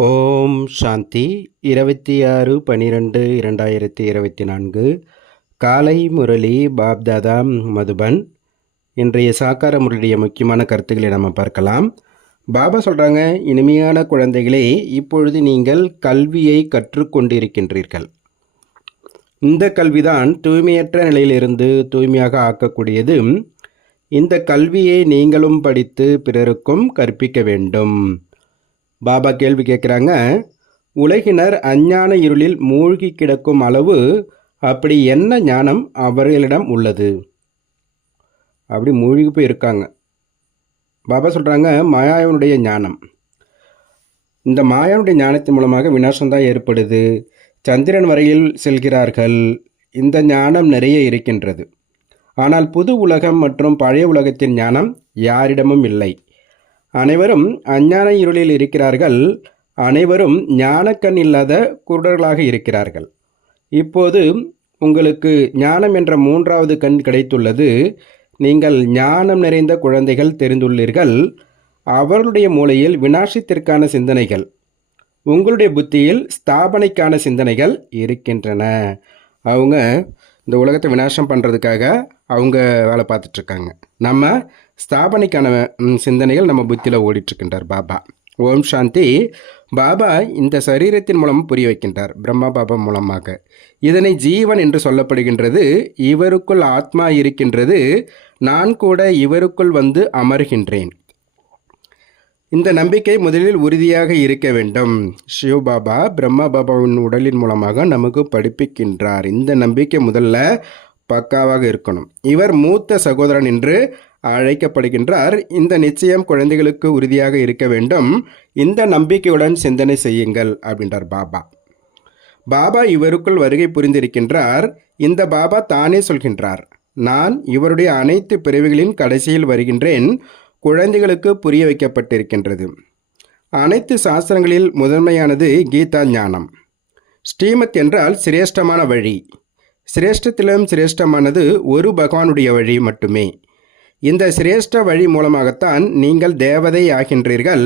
ஓம் சாந்தி. இருபத்தி ஆறு பன்னிரெண்டு இரண்டாயிரத்தி இருபத்தி நான்கு. காலை முரளி பாப்தாதா மதுபன். இன்றைய சாக்கார முரளிய முக்கியமான கருத்துக்களை நம்ம பார்க்கலாம். பாபா சொல்கிறாங்க இனிமையான குழந்தைகளே இப்பொழுது நீங்கள் கல்வியை கற்றுக்கொண்டிருக்கின்றீர்கள். இந்த கல்விதான் தூய்மையற்ற நிலையிலிருந்து தூய்மையாக ஆக்கக்கூடியது. இந்த கல்வியை நீங்களும் படித்து பிறருக்கும் கற்பிக்க வேண்டும். பாபா கேள்வி கேட்குறாங்க உலகினர் அஞ்ஞான இருளில் மூழ்கி கிடக்கும் அளவு அப்படி என்ன ஞானம் அவர்களிடம் உள்ளது? அப்படி மூழ்கி போய் இருக்காங்க. பாபா சொல்கிறாங்க மாயாவனுடைய ஞானம். இந்த மாயாவுடைய ஞானத்தின் மூலமாக விநாசம்தான் ஏற்படுது. சந்திரன் வரையில் செல்கிறார்கள். இந்த ஞானம் நிறைய இருக்கின்றது. ஆனால் புது உலகம் மற்றும் பழைய உலகத்தின் ஞானம் யாரிடமும் இல்லை. அனைவரும் அஞ்ஞான இருளில் இருக்கிறார்கள். அனைவரும் ஞானக்கண் இல்லாத குருடர்களாக இருக்கிறார்கள். இப்போது உங்களுக்கு ஞானம் என்ற மூன்றாவது கண் கிடைத்துள்ளது. நீங்கள் ஞானம் நிறைந்த குழந்தைகள் தெரிந்துள்ளீர்கள். அவர்களுடைய மூளையில் வினாசத்திற்கான சிந்தனைகள் உங்களுடைய புத்தியில் ஸ்தாபனைக்கான சிந்தனைகள் இருக்கின்றன. அவங்க இந்த உலகத்தை விநாசம் பண்ணுறதுக்காக அவங்க வேலை பார்த்துட்ருக்காங்க நம்ம ஸ்தாபனைக்கான சிந்தனைகள் நம்ம புத்தியில் ஓடிட்டுருக்கின்றார் பாபா. ஓம் சாந்தி. பாபா இந்த சரீரத்தின் மூலம் புரிய வைக்கின்றார் பிரம்மா பாபா மூலமாக. இதனை ஜீவன் என்று சொல்லப்படுகின்றது இவருக்குள் ஆத்மா இருக்கின்றது நான் கூட இவருக்குள் வந்து அமர்கின்றேன். இந்த நம்பிக்கை முதலில் உறுதியாக இருக்க வேண்டும். சிவ பாபா பிரம்மா பாபாவின் உடலின் மூலமாக நமக்கு படிப்பிக்கின்றார். இந்த நம்பிக்கை முதல்ல பக்காவாக இருக்கணும். இவர் மூத்த சகோதரன் என்று அழைக்கப்படுகின்றார். இந்த நிச்சயம் குழந்தைகளுக்கு உறுதியாக இருக்க வேண்டும். இந்த நம்பிக்கையுடன் சிந்தனை செய்யுங்கள் அப்படின்றார் பாபா. பாபா இவருக்குள் வருகை புரிந்திருக்கின்றார். இந்த பாபா தானே சொல்கின்றார் நான் இவருடைய அனைத்து பிறவிகளின் கடைசியில் வருகின்றேன். குழந்தைகளுக்கு புரிய வைக்கப்பட்டிருக்கின்றது. அனைத்து சாஸ்திரங்களில் முதன்மையானது கீதா ஞானம். ஸ்ரீமத் என்றால் சிரேஷ்டமான வழி. சிரேஷ்டத்திலும் சிரேஷ்டமானது ஒரு பகவானுடைய வழி மட்டுமே. இந்த சிரேஷ்ட வழி மூலமாகத்தான் நீங்கள் தேவதை ஆகின்றீர்கள்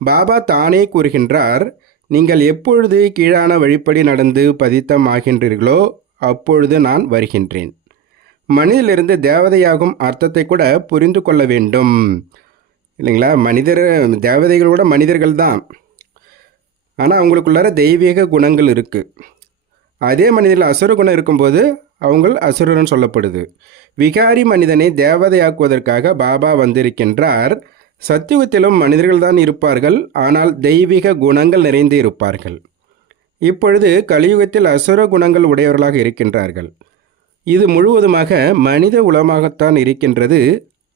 பாபா தானே கூறுகின்றார் நீங்கள் எப்பொழுது கீழான வழிப்படி நடந்து பதித்தம் ஆகின்றீர்களோ அப்பொழுது நான் வருகின்றேன். மனிதிலிருந்து தேவதையாகும் அர்த்தத்தை கூட புரிந்து கொள்ள வேண்டும். இல்லைங்களா? மனிதர் தேவதைகளோட மனிதர்கள் தான். ஆனால் அவங்களுக்குள்ளார தெய்வீக குணங்கள் இருக்குது அதே மனிதனில் அசுர குணம் இருக்கும்போது அவங்கள் அசுரன் சொல்லப்படுது. விகாரி மனிதனை தேவதையாக்குவதற்காக பாபா வந்திருக்கின்றார். சத்தியுகத்திலும் மனிதர்கள் தான் இருப்பார்கள். ஆனால் தெய்வீக குணங்கள் நிறைந்து இருப்பார்கள். இப்பொழுது கலியுகத்தில் அசுர குணங்கள் உடையவர்களாக இருக்கின்றார்கள். இது முழுவதுமாக மனித உலமாகத்தான் இருக்கின்றது.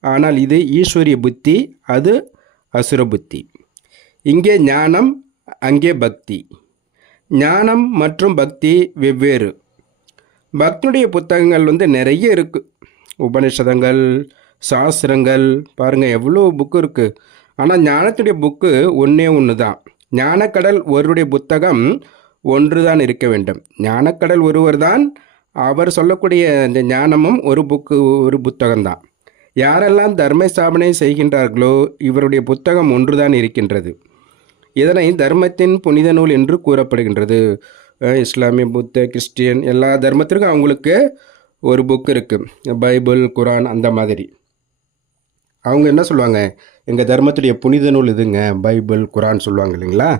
ஆனால் இது ஈஸ்வரிய புத்தி அது அசுர புத்தி. இங்கே ஞானம் அங்கே பக்தி. ஞானம் மற்றும் பக்தி வெவ்வேறு. பக்தனுடைய புத்தகங்கள் வந்து நிறைய இருக்குது உபனிஷதங்கள் சாஸ்திரங்கள் பாருங்கள் எவ்வளோ புக்கு இருக்குது ஆனால் ஞானத்துடைய புக்கு ஒன்றே ஒன்று தான் ஞானக்கடல் ஒருவருடைய புத்தகம் ஒன்று தான் இருக்க வேண்டும். ஞானக்கடல் ஒருவர் தான் அவர் சொல்லக்கூடிய இந்த ஞானமும் ஒரு புக்கு ஒரு புத்தகம்தான். யாரெல்லாம் தர்ம ஸ்தாபனை செய்கின்றார்களோ இவருடைய புத்தகம் ஒன்றுதான் இருக்கின்றது. இதனை தர்மத்தின் புனித நூல் என்று கூறப்படுகின்றது. இஸ்லாமிய புத்த கிறிஸ்டியன் எல்லா தர்மத்திற்கும் அவங்களுக்கு ஒரு புக் இருக்குது பைபிள் குரான் அந்த மாதிரி. அவங்க என்ன சொல்லுவாங்க? எங்கள் தர்மத்துடைய புனித நூல் இதுங்க. பைபிள் குரான் சொல்லுவாங்க இல்லைங்களா?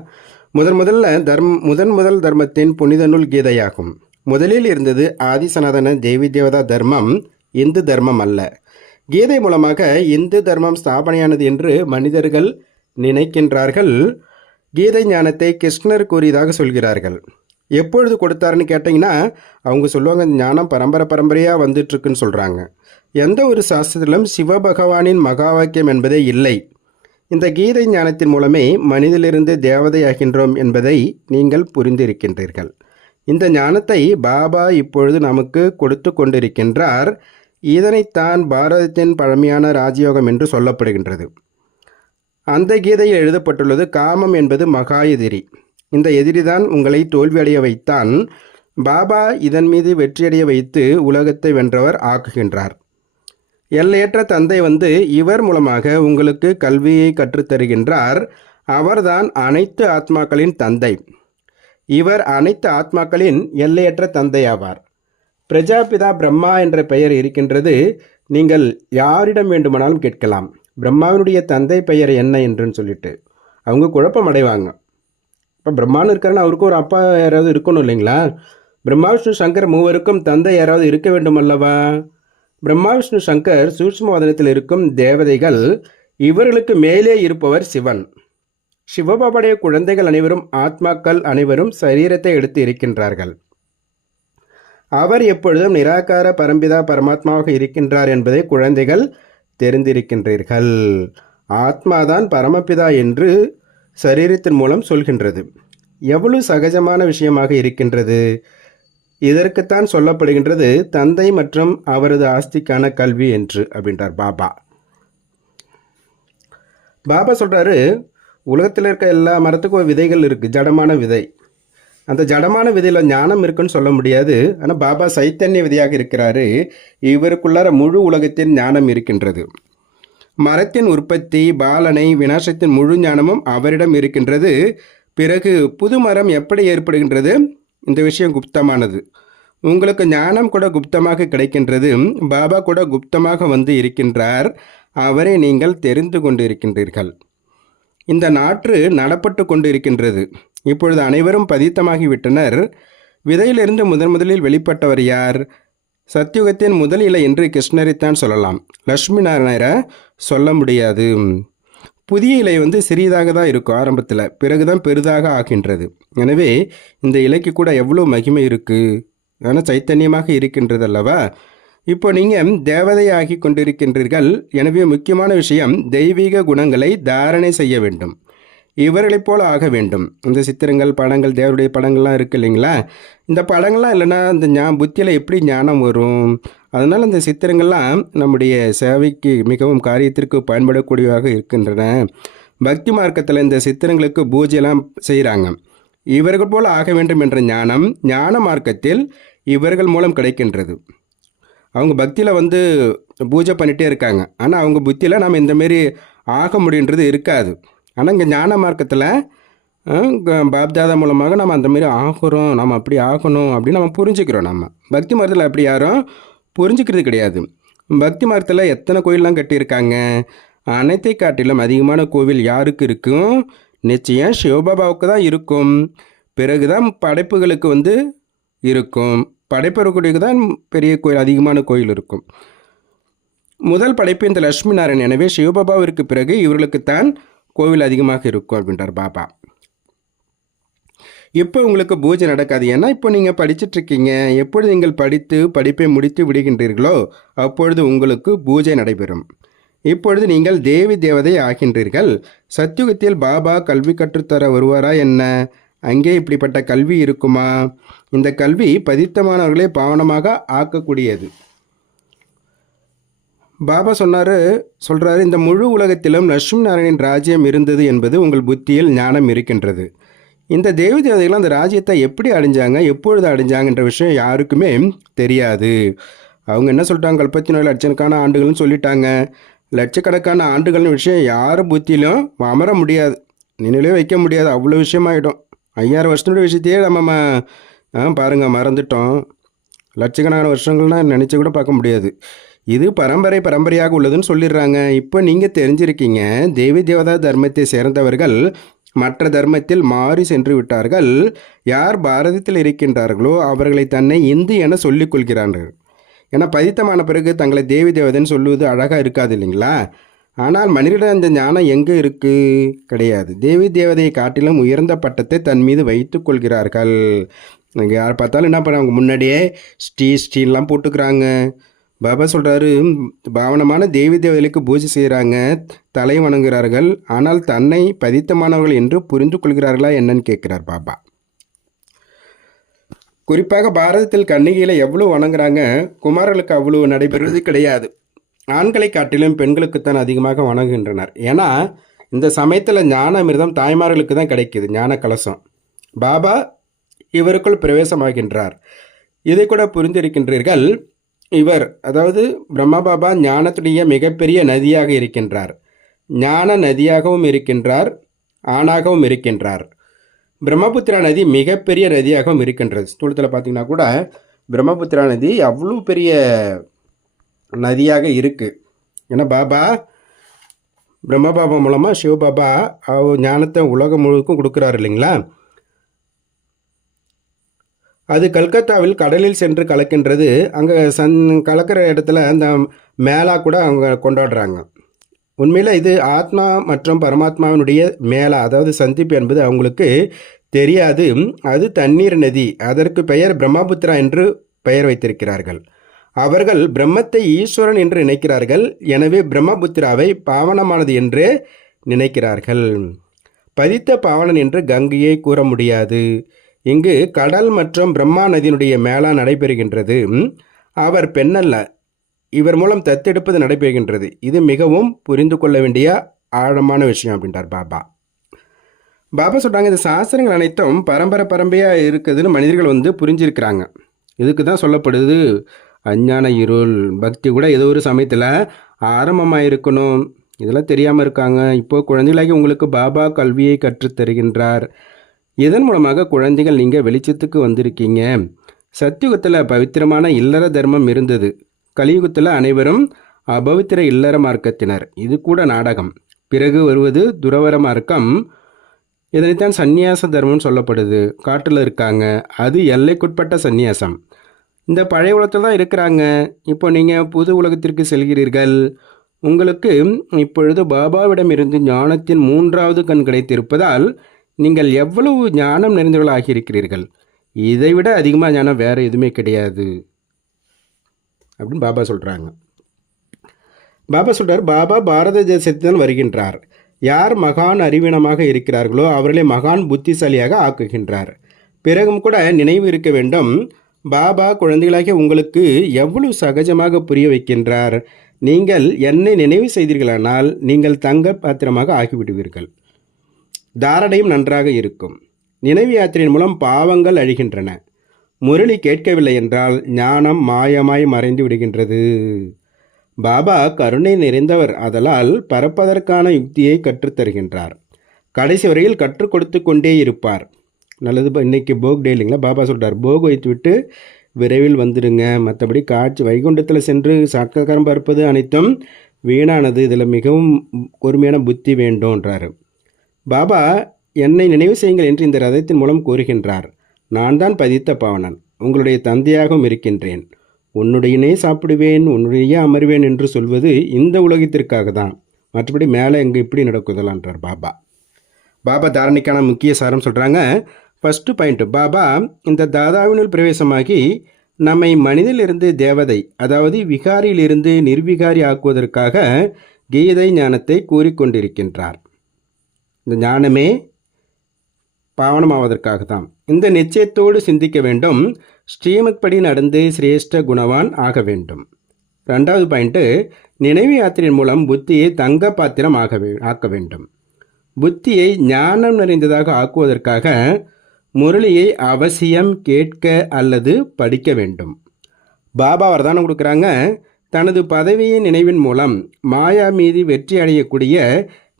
முதன் முதல்ல தர்ம முதன் முதல் தர்மத்தின் புனித நூல் கீதையாகும். முதலில் இருந்தது ஆதிசனாதன தேவி தேவதா தர்மம் இந்து தர்மம் அல்ல. கீதை மூலமாக இந்து தர்மம் ஸ்தாபனையானது என்று மனிதர்கள் நினைக்கின்றார்கள். கீதை ஞானத்தை கிருஷ்ணர் கூறியதாக சொல்கிறார்கள். எப்பொழுது கொடுத்தாருன்னு கேட்டிங்கன்னா அவங்க சொல்லுவாங்க ஞானம் பரம்பரை பரம்பரையாக வந்துட்டுருக்குன்னு சொல்கிறாங்க எந்த ஒரு சாஸ்திரத்திலும் சிவபகவானின் மகா வாக்கியம் என்பதே இல்லை. இந்த கீதை ஞானத்தின் மூலமே மனிதிலிருந்து தேவதையாகின்றோம் என்பதை நீங்கள் புரிந்திருக்கின்றீர்கள். இந்த ஞானத்தை பாபா இப்பொழுது நமக்கு கொடுத்து கொண்டிருக்கின்றார். இதனைத்தான் பாரதத்தின் பழமையான ராஜயோகம் என்று சொல்லப்படுகின்றது. அந்த கீதையில் எழுதப்பட்டுள்ளது காமம் என்பது மகாயுதிரி இந்த எதிரிதான் உங்களை தோல்வியடைய வைத்தான். பாபா இதன் மீது வெற்றியடைய வைத்து உலகத்தை வென்றவர் ஆக்குகின்றார். எல்லையற்ற தந்தை வந்து இவர் மூலமாக உங்களுக்கு கல்வியை கற்றுத்தருகின்றார். அவர்தான் அனைத்து ஆத்மாக்களின் தந்தை. இவர் அனைத்து ஆத்மாக்களின் எல்லையற்ற தந்தை ஆவார் பிரஜாபிதா பிரம்மா என்ற பெயர் இருக்கின்றது. நீங்கள் யாரிடம் வேண்டுமானாலும் கேட்கலாம். பிரம்மாவினுடைய தந்தை பெயர் என்ன என்றுன்னு சொல்லிட்டு. அவங்க குழப்பம் அடைவாங்க இப்போ பிரம்மான்னு இருக்காருன்னா அவருக்கும் ஒரு அப்பா யாராவது இருக்கணும் இல்லைங்களா? பிரம்மா விஷ்ணு சங்கர் மூவருக்கும் தந்தை யாராவது இருக்க வேண்டும் அல்லவா? பிரம்மா விஷ்ணு சங்கர் சூட்சுமவதனத்தில் இருக்கும் தேவதைகள் இவர்களுக்கு மேலே இருப்பவர் சிவன். சிவபாபாடைய குழந்தைகள் அனைவரும் ஆத்மாக்கள் அனைவரும் சரீரத்தை எடுத்து இருக்கின்றார்கள். அவர் எப்பொழுதும் நிராகார பரம்பிதா பரமாத்மாவாக இருக்கின்றார் என்பதை குழந்தைகள் தெரிந்திருக்கின்றீர்கள். ஆத்மாதான் பரமபிதா என்று சரீரத்தின் மூலம் சொல்கின்றது. எவ்வளவு சகஜமான விஷயமாக இருக்கின்றது? இதற்குத்தான் சொல்லப்படுகின்றது தந்தை மற்றும் அவரது ஆஸ்திக்கான கல்வி என்று அப்படின்றார் பாபா. பாபா சொல்கிறாரு உலகத்தில் இருக்க எல்லா மரத்துக்கும் ஒரு விதைகள் இருக்குது ஜடமான விதை. அந்த ஜடமான விதையில் ஞானம் இருக்குன்னு சொல்ல முடியாது. ஆனால் பாபா சைத்தன்ய விதையாக இருக்கிறாரு. இவருக்குள்ளார முழு உலகத்தின் ஞானம் இருக்கின்றது. மரத்தின் உற்பத்தி பாலனை விநாசத்தின் முழு ஞானமும் அவரிடம் இருக்கின்றது. பிறகு புது மரம் எப்படி ஏற்படுகின்றது? இந்த விஷயம் குப்தமானது. உங்களுக்கு ஞானம் கூட குப்தமாக கிடைக்கின்றது. பாபா கூட குப்தமாக வந்து இருக்கின்றார். அவரை நீங்கள் தெரிந்து கொண்டு இருக்கின்றீர்கள் இந்த நாற்று நடப்பட்டு கொண்டு இருக்கின்றது இப்பொழுது அனைவரும் பதித்தமாகிவிட்டனர். விதையிலிருந்து முதன் முதலில் வெளிப்பட்டவர் யார்? சத்தியுகத்தின் முதல் இலை என்று கிருஷ்ணரைத்தான் சொல்லலாம். லக்ஷ்மி நாராயணரை சொல்ல முடியாது. புதிய இலை வந்து சிறியதாக தான் இருக்கும் ஆரம்பத்தில். பிறகுதான் பெரிதாக ஆகின்றது. எனவே இந்த இலைக்கு கூட எவ்வளோ மகிமை இருக்குது ஆனால் சைத்தன்யமாக இருக்கின்றது அல்லவா? இப்போ நீங்கள் தேவதையாகி கொண்டிருக்கின்றீர்கள். எனவே முக்கியமான விஷயம் தெய்வீக குணங்களை தாரணை செய்ய வேண்டும். இவர்களைப் போல ஆக வேண்டும். இந்த சித்திரங்கள் படங்கள் தேவருடைய படங்கள்லாம் இருக்குது இல்லைங்களா? இந்த படங்கள்லாம் இல்லைன்னா இந்த ஞா புத்தியில் எப்படி ஞானம் வரும்? அதனால் இந்த சித்திரங்கள்லாம் நம்முடைய சேவைக்கு மிகவும் காரியத்திற்கு பயன்படக்கூடியதாக இருக்கின்றன. பக்தி மார்க்கத்தில் இந்த சித்திரங்களுக்கு பூஜையெல்லாம் செய்கிறாங்க. இவர்கள் போல் ஆக வேண்டும் என்ற ஞானம் ஞான மார்க்கத்தில் இவர்கள் மூலம் கிடைக்கின்றது. அவங்க பக்தியில் வந்து பூஜை பண்ணிகிட்டே இருக்காங்க. ஆனால் அவங்க புத்தியில் நம்ம இந்தமாரி ஆக முடியுன்றது இருக்காது. ஆனால் இங்கே ஞான மார்க்கத்தில் பாப்தாதா மூலமாக நம்ம அந்தமாரி ஆகிறோம் நம்ம அப்படி ஆகணும் அப்படின்னு நம்ம புரிஞ்சுக்கிறோம் நம்ம. பக்தி மரத்தில் அப்படி யாரும் புரிஞ்சுக்கிறது கிடையாது. பக்தி மரத்தில் எத்தனை கோயிலெலாம் கட்டியிருக்காங்க? அனைத்தை காட்டிலும் அதிகமான கோவில் யாருக்கு இருக்கும்? நிச்சயம் சிவபாபாவுக்கு தான் இருக்கும். பிறகு தான் படைப்புகளுக்கு வந்து இருக்கும். படைப்பவர்களுக்கு தான் பெரிய கோயில் அதிகமான கோயில் இருக்கும். முதல் படைப்பு இந்த லட்சுமி நாராயண் எனவே சிவபாபாவிற்கு பிறகு இவர்களுக்கு தான் கோவில் அதிகமாக இருக்கும் அப்படின்றார் பாபா. இப்போ உங்களுக்கு பூஜை நடக்காது. ஏன்னா இப்போ நீங்கள் படிச்சிட்ருக்கீங்க. எப்பொழுது நீங்கள் படித்து படிப்பை முடித்து விடுகின்றீர்களோ அப்பொழுது உங்களுக்கு பூஜை நடைபெறும். இப்பொழுது நீங்கள் தேவி தேவதை ஆகின்றீர்கள். சத்தியுகத்தில் பாபா கல்வி கற்றுத்தர வருவாரா என்ன? அங்கே இப்படிப்பட்ட கல்வி இருக்குமா? இந்த கல்வி பதித்தமானவர்களை பாவனமாக ஆக்கக்கூடியது. பாபா சொன்னார் சொல்கிறாரு இந்த முழு உலகத்திலும் லட்சுமி நாராயணின் ராஜ்யம் இருந்தது என்பது உங்கள் புத்தியில் ஞானம் இருக்கின்றது. இந்த தேவி தேவதைகள் அந்த ராஜ்யத்தை எப்படி அடைஞ்சாங்க எப்பொழுது அடைஞ்சாங்கன்ற விஷயம் யாருக்குமே தெரியாது. அவங்க என்ன சொல்லிட்டாங்க கல்பத்தி நோய் லட்சக்கணக்கான ஆண்டுகள்னு சொல்லிட்டாங்க. லட்சக்கணக்கான ஆண்டுகள்னு விஷயம் யார் புத்தியிலும் அமர முடியாது. நினைவிலே வைக்க முடியாது. அவ்வளோ விஷயமாயிடும். ஐயாயிரம் வருஷத்தோட விஷயத்தையே நம்ம ஆ பாருங்கள் மறந்துட்டோம். லட்சக்கணக்கான வருஷங்கள்னால் நினச்சி கூட பார்க்க முடியாது. இது பரம்பரை பரம்பரையாக உள்ளதுன்னு சொல்லிடுறாங்க. இப்போ நீங்கள் தெரிஞ்சிருக்கீங்க தேவி தேவதா தர்மத்தை சேர்ந்தவர்கள் மற்ற தர்மத்தில் மாறி சென்று விட்டார்கள். யார் பாரதத்தில் இருக்கின்றார்களோ அவர்களை தன்னை இந்து என சொல்லிக் கொள்கிறார்கள். ஏன்னா பதித்தமான பிறகு தங்களை தேவி தேவதைன்னு சொல்லுவது அழகாக இருக்காது இல்லைங்களா? ஆனால் மனிதனிடம் அந்த ஞானம் எங்கே இருக்குது கிடையாது. தேவி தேவதையை காட்டிலும் உயர்ந்த பட்டத்தை தன் மீது வைத்து கொள்கிறார்கள். யார் பார்த்தாலும் என்ன பண்ணுறாங்க முன்னாடியே ஸ்டீ ஸ்டீலாம் போட்டுக்கிறாங்க. பாபா சொல்கிறாரு பாவனமான தேவி தேவதைகளுக்கு பூஜை செய்கிறாங்க தலை வணங்குகிறார்கள் ஆனால் தன்னை பதித்தமானவர்கள் என்று புரிந்து கொள்கிறார்களா என்னன்னு கேட்குறார் பாபா. குறிப்பாக பாரதத்தில் கண்ணிகையில் எவ்வளோ வணங்குறாங்க குமாரர்களுக்கு அவ்வளோ நடைபெறுவது கிடையாது. ஆண்களை காட்டிலும் பெண்களுக்குத்தான் அதிகமாக வணங்குகின்றனர். ஏன்னா இந்த சமயத்தில் ஞான அமிர்தம் தாய்மார்களுக்கு தான் கிடைக்கிது ஞான கலசம். பாபா இவருக்குள் பிரவேசமாகின்றார். இதை கூட புரிந்திருக்கின்றீர்கள் இவர் அதாவது பிரம்மபாபா ஞானத்துடைய மிகப்பெரிய நதியாக இருக்கின்றார். ஞான நதியாகவும் இருக்கின்றார் ஆணாகவும் இருக்கின்றார். பிரம்மபுத்திரா நதி மிகப்பெரிய நதியாகவும் இருக்கின்றது. ஸ்தூலத்தில் பார்த்தீங்கன்னா கூட பிரம்மபுத்திரா நதி அவ்வளோ பெரிய நதியாக இருக்குது ஏன்னா பாபா பிரம்மபாபா மூலமாக சிவபாபா ஞானத்தை உலகம் முழுக்கும் கொடுக்குறாரு இல்லைங்களா? அது கல்கத்தாவில் கடலில் சென்று கலக்கின்றது. அங்கே சன் கலக்கிற இடத்துல அந்த மேலா கூட அவங்க கொண்டாடுறாங்க. உண்மையில் இது ஆத்மா மற்றும் பரமாத்மாவினுடைய மேலா அதாவது சந்திப்பு என்பது அவங்களுக்கு தெரியாது. அது தண்ணீர் நதி அதற்கு பெயர் பிரம்மபுத்திரா என்று பெயர் வைத்திருக்கிறார்கள். அவர்கள் பிரம்மத்தை ஈஸ்வரன் என்று நினைக்கிறார்கள். எனவே பிரம்மபுத்திராவை பாவனமானது என்று நினைக்கிறார்கள். பதித்த பாவனன் என்று கங்கையை கூற முடியாது. இங்கு கடல் மற்றும் பிரம்மா நதியினுடைய மேலா நடைபெறுகின்றது. அவர் பெண்ணல்ல. இவர் மூலம் தத்தெடுப்பது நடைபெறுகின்றது. இது மிகவும் புரிந்து கொள்ள வேண்டிய ஆழமான விஷயம் அப்படின்றார் பாபா. பாபா சொல்கிறாங்க இந்த சாஸ்திரங்கள் அனைத்தும் பரம்பரை பரம்பரையாக இருக்குதுன்னு மனிதர்கள் வந்து புரிஞ்சிருக்கிறாங்க. இதுக்கு தான் சொல்லப்படுது அஞ்ஞான இருள் பக்தி கூட ஏதோ ஒரு சமயத்தில் ஆரம்பமாக இருக்கணும் இதெல்லாம் தெரியாமல் இருக்காங்க. இப்போது குழந்தைகளாகி உங்களுக்கு பாபா கல்வியை கற்றுத் தருகின்றார் இதன் மூலமாக குழந்தைகள் நீங்கள் வெளிச்சத்துக்கு வந்திருக்கீங்க? சத்தியுகத்தில் பவித்திரமான இல்லற தர்மம் இருந்தது. கலியுகத்தில் அனைவரும் அபவித்திர இல்லற மார்க்கத்தினர். இது கூட நாடகம். பிறகு வருவது துறவர மார்க்கம். இதனைத்தான் சந்நியாச தர்மம்னு சொல்லப்படுது. காட்டில் இருக்காங்க. அது எல்லைக்குட்பட்ட சந்நியாசம். இந்த பழைய உலகத்தில் தான் இருக்கிறாங்க. இப்போ நீங்கள் புது உலகத்திற்கு செல்கிறீர்கள். உங்களுக்கு இப்பொழுது பாபாவிடம் இருந்து ஞானத்தின் மூன்றாவது கண் கிடைத்திருப்பதால் நீங்கள் எவ்வளவு ஞானம் நிறைந்தவர்களாக இருக்கிறீர்கள்? இதை விட அதிகமாக ஞானம் வேறு எதுவுமே கிடையாது. அப்படின்னு பாபா சொல்கிறாங்க பாபா சொல்கிறார் பாபா பாரத தேசத்தில் வருகின்றார். யார் மகான் அறிவீனமாக இருக்கிறார்களோ அவர்களை மகான் புத்திசாலியாக ஆக்குகின்றார். பிறகும் கூட நினைவு இருக்க வேண்டும். பாபா குழந்தைகளாகிய உங்களுக்கு எவ்வளவு சகஜமாக புரிய வைக்கின்றார்? நீங்கள் என்னை நினைவு செய்தீர்களானால் நீங்கள் தங்க பாத்திரமாக ஆகிவிடுவீர்கள். தாரணையும் நன்றாக இருக்கும். நினைவு யாத்திரையின் மூலம் பாவங்கள் அழிகின்றன. முரளி கேட்கவில்லை என்றால் ஞானம் மாயமாய் மறைந்து விடுகின்றது. பாபா கருணை நிறைந்தவர் அதலால் பறப்பதற்கான யுக்தியை கற்றுத்தருகின்றார் கடைசி வரையில் கற்றுக் கொடுத்து கொண்டே இருப்பார். நல்லது இன்றைக்கி இன்னைக்கு போக் டே இல்லைங்களா? பாபா சொல்கிறார் போக் வைத்து விட்டு விரைவில் வந்துடுங்க. மற்றபடி காட்சி வைகுண்டத்தில் சென்று சாட்காரம் பார்ப்பது அனைத்தும் வீணானது. இதில் மிகவும் பொறுமையான புத்தி வேண்டும்ன்றாரு. பாபா என்னை நினைவு செய்யுங்கள் என்று இந்த ரதத்தின் மூலம் கூறுகின்றார். நான் தான் பதித்த பாவனன் உங்களுடைய தந்தையாகவும் இருக்கின்றேன். உன்னுடையனே சாப்பிடுவேன் உன்னுடைய அமர்வேன் என்று சொல்வது இந்த உலகத்திற்காக தான். மற்றபடி மேலே எங்கே இப்படி நடக்குதலான்றார் பாபா. பாபா தாரணைக்கான முக்கிய சாரம் சொல்கிறாங்க ஃபஸ்ட்டு பாயிண்ட் பாபா இந்த தாதாவினுள் பிரவேசமாகி நம்மை மனிதிலிருந்து தேவதை அதாவது விகாரியிலிருந்து நிர்விகாரி ஆக்குவதற்காக கீதை ஞானத்தை கூறிக்கொண்டிருக்கின்றார். இந்த ஞானமே பாவனமாவதற்காக தான் இந்த நிச்சயத்தோடு சிந்திக்க வேண்டும். ஸ்ரீமத்படி நடந்து சிரேஷ்ட குணவான் ஆக வேண்டும். ரெண்டாவது பாயிண்ட்டு நினைவு யாத்திரையின் மூலம் புத்தியை தங்க பாத்திரம் ஆக ஆக்க வேண்டும். புத்தியை ஞானம் நிறைந்ததாக ஆக்குவதற்காக முரளியை அவசியம் கேட்க அல்லது படிக்க வேண்டும். பாபா வரதானம் கொடுக்குறாங்க. தனது பதவியின் நினைவின் மூலம் மாயா மீது வெற்றி அடையக்கூடிய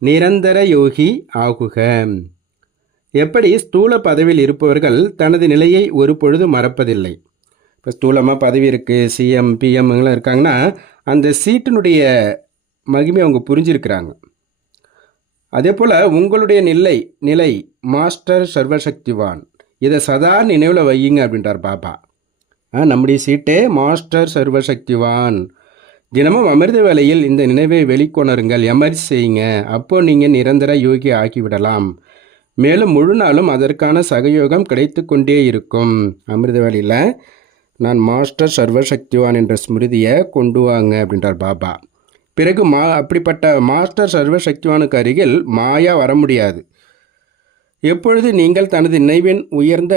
நிரந்தர யோகி ஆகுக. எப்படி ஸ்தூல பதவியில் இருப்பவர்கள் தனது நிலையை ஒரு பொழுது மறப்பதில்லை. இப்போ ஸ்தூலமாக பதவி இருக்குது சிஎம் பிஎம் இருக்காங்கன்னா அந்த சீட்டினுடைய மகிமை அவங்க புரிஞ்சிருக்கிறாங்க. அதே போல் உங்களுடைய நிலை நிலை மாஸ்டர் சர்வசக்திவான் இதை சதா நினைவில் வையுங்க அப்படின்றார் பாபா. ஆ, நம்முடைய சீட்டே மாஸ்டர் சர்வசக்திவான் தினமும் அமிர்த வேலையில் இந்த நினைவை வெளிக்கொணருங்கள் எமர்ஜ் செய்யுங்க. அப்போ நீங்கள் நிரந்தர யோகி ஆக்கிவிடலாம் மேலும் முழு நாளும் அதற்கான சகயோகம் கிடைத்து கொண்டே இருக்கும். அமிர்த வேலையில் நான் மாஸ்டர் சர்வசக்திவான் என்ற ஸ்மிருதியை கொண்டு வாங்க அப்படின்றார் பாபா. பிறகு மா அப்படிப்பட்ட மாஸ்டர் சர்வசக்திவானுக்கு அருகில் மாயா வர முடியாது. எப்பொழுது நீங்கள் தனது நினைவின் உயர்ந்த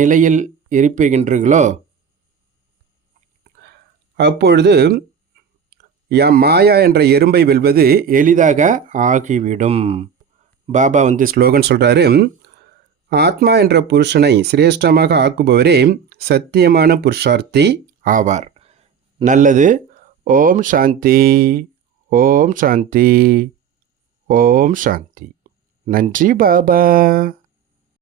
நிலையில் இருப்புகின்றீர்களோ அப்பொழுது யா மாயா என்ற எறும்பை வெல்வது எளிதாக ஆகிவிடும். பாபா வந்து ஸ்லோகன் சொல்கிறாரு ஆத்மா என்ற புருஷனை சிரேஷ்டமாக ஆக்குபவரே சத்தியமான புருஷார்த்தி ஆவார். நல்லது ஓம் சாந்தி ஓம் சாந்தி ஓம் சாந்தி. நன்றி பாபா!